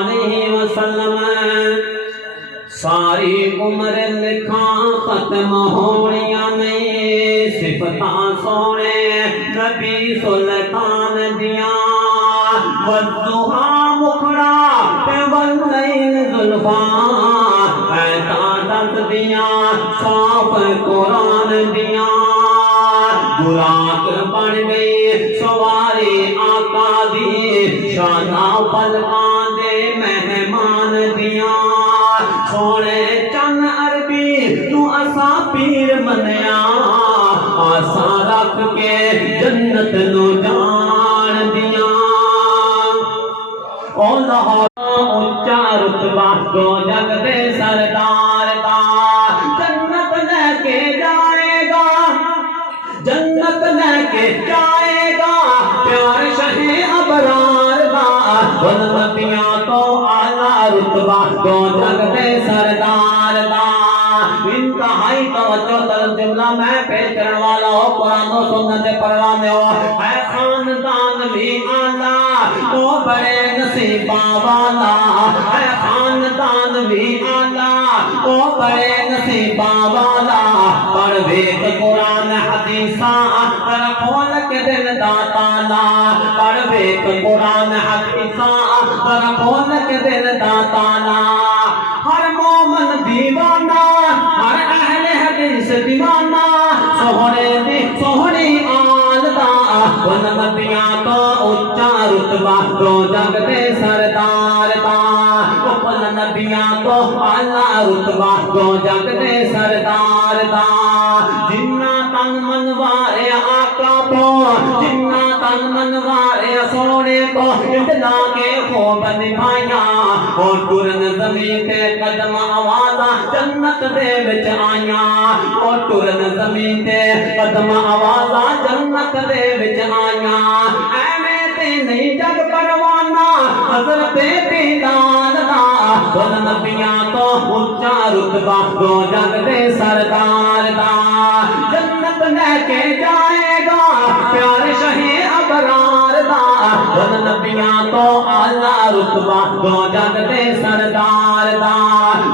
علیہ وسلم ساری عمر لکھاں ختم ہونیاں نہیں صفتاں سونے نبی سلطان دیاں والضحا مکھڑا تے واللیل زلفاں ایتاں دس دیاں صاف قرآن دیاں براق بن گئی سواری آقا دی شانہ پلکاں دے مہمان دیاں سونے چن عربی تو اسا پیر منیا آسا رکھ کے جنت نو جان دیاں او لاہور اونچا رتبہ دو جگ دے سردار دا جنت لے کے جائے گا جنت لے کے جائے گا پیار شہ ابرار دا نبیاں تو اعلیٰ رتبہ دو جگ دے سردار دا انتہائی توجہ طلب جملہ میں پیش کرنے والا ہو قرآن و سنت پروانے ہو اے خاندان بھی اعلیٰ تو بڑے نصیبہ والا اے خاندان بھی اعلیٰ تو بڑے نصیبہ والا پڑھ بیت قرآن حدیثاں پر کھول کے دل داتانا پڑھ بیت قرآن حدیثاں پر کھول کے دل داتانا ہر مومن دیوانہ ہر اہل حدیث دیوانہ سوہنی آل دا نبیاں تو اونچا رتبہ دو جگ دے سردار دا نبیاں تو اعلیٰ رتبہ دو جگ دے سردار دا جنہ تن منوارے آقا تو جنہ تن منوارے سونے کو ابتدا کے خوب نبھائیاں اور ٹرن زمین تے قدم آوازاں جنت دے وچ آئیاں اور ٹرن زمین تے قدم آوازاں جنت دے وچ آئیاں ایویں تے نہیں جگ پروانہ حضرت بلال دا نبیاں تو اونچا رتبہ دو جگ دے سردار دا جنت لے کے جائے گا پیار شہ ابرار دا نبیاں تو اعلیٰ رتبہ دو جگ دے سردار دا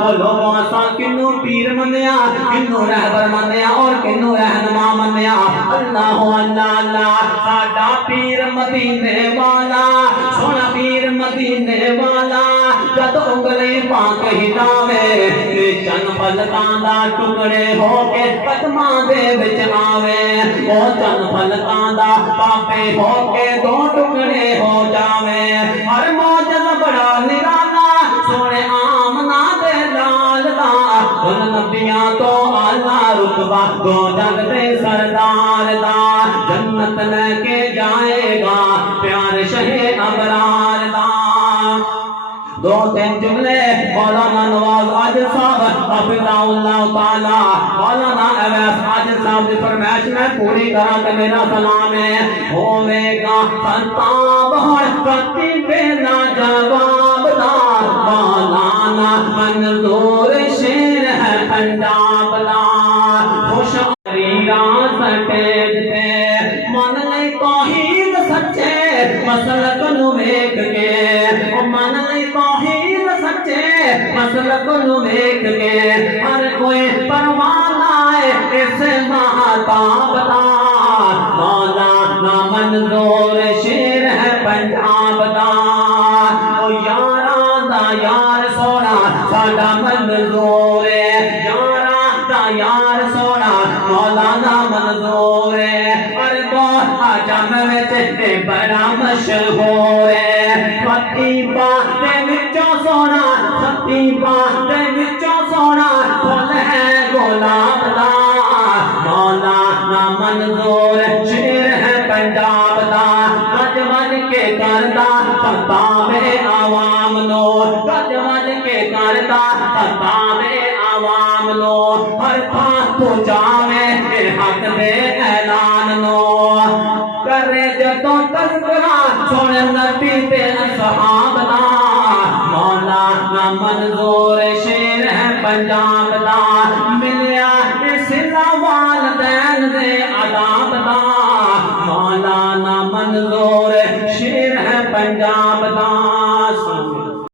وہ لوگوں اساں کنوں پیر منیا کنوں رہبر منیا اور کنوں رہنما منیا اللہ اللہ اللہ ساڈا پیر مدینے والا سونا پیر مدینے والا جد انگلے پاک ہٹاوے چن پلکاں دا ٹکڑے ہو کے قدماں دے وچ آوے او چن پلکاں دا پاپے ہو کے دو ٹکڑے ہو جاوے ہر موجز بڑا نرالا سونے آمنہ دے لال دا نبیاں تو اعلیٰ رتبہ دو جگ دے سردار دا جنت لے کے جائے گا پیار شہ ابرار دا دو تین جملے مولانا نواز عاجل صاحب حفظہ اللہ تعالی مولانا اویس عاجل صاحب کی فرمائش میں پوری طرح سے میرا سلام ہے ہوے گا سنتاب ہر کتی بینا جواب دار مولانا منظور شیر ہے پنجاب دا خوشحالی راز سٹیج تے من لے توحید سچے مسلک نو ویکھ کے من لے توحید سچے مسلک نو ویکھ کے ہر کوئی پرواہ نہ اس مہتاب دا مولانا منظور شیر ہے پنجاب دا او یاراں دا یار سونا ساڈا منظور ہے یاراں دا یار سونا مولانا منظور ہے پر بہت عجم وچ بڑا مشہور ہے ستی بات وچوں سونا ستی بات وچوں سونا پھل ہے گلاب دا مولانا منظور شیر ہے پنجاب دا گج وج کے کردا ستاوے عوام نو گج وج کے کردا ستاوے عوام نو ہر تھاں پہنچاوے حق دے اعلان نو کرے جدوں تذکرہ سن نبی تے اصحاب